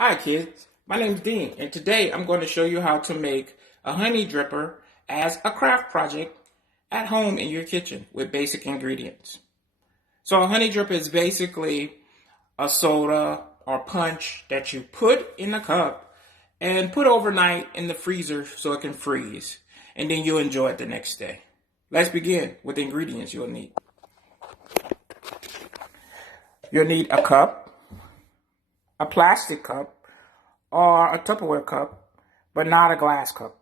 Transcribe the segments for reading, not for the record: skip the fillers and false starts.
Hi kids, my name's Dean, and today I'm going to show you how to make a honey dripper as a craft project at home in your kitchen with basic ingredients. So a honey dripper is basically a soda or punch that you put in a cup and put overnight in the freezer so it can freeze, and then you enjoy it the next day. Let's begin with the ingredients you'll need. You'll need a cup, a plastic cup, or a Tupperware cup, but not a glass cup.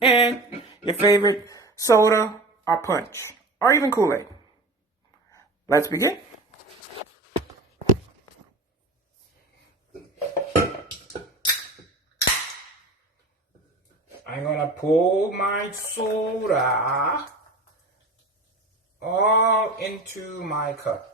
And your favorite soda or punch, or even Kool-Aid. Let's begin. I'm gonna pour my soda all into my cup.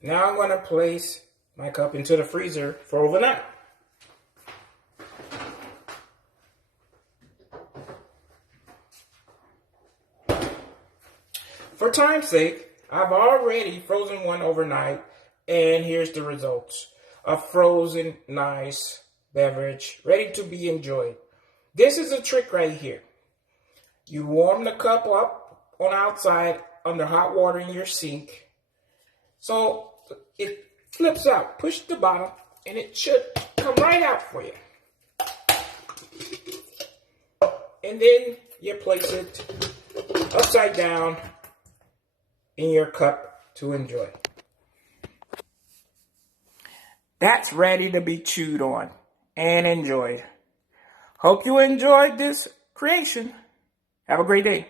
Now I'm going to place my cup into the freezer for overnight. For time's sake, I've already frozen one overnight, and here's the results. A frozen, nice beverage ready to be enjoyed. This is a trick right here. You warm the cup up on outside under hot water in your sink. So it flips out. Push the bottom and it should come right out for you. And then you place it upside down in your cup to enjoy. That's ready to be chewed on and enjoyed. Hope you enjoyed this creation. Have a great day.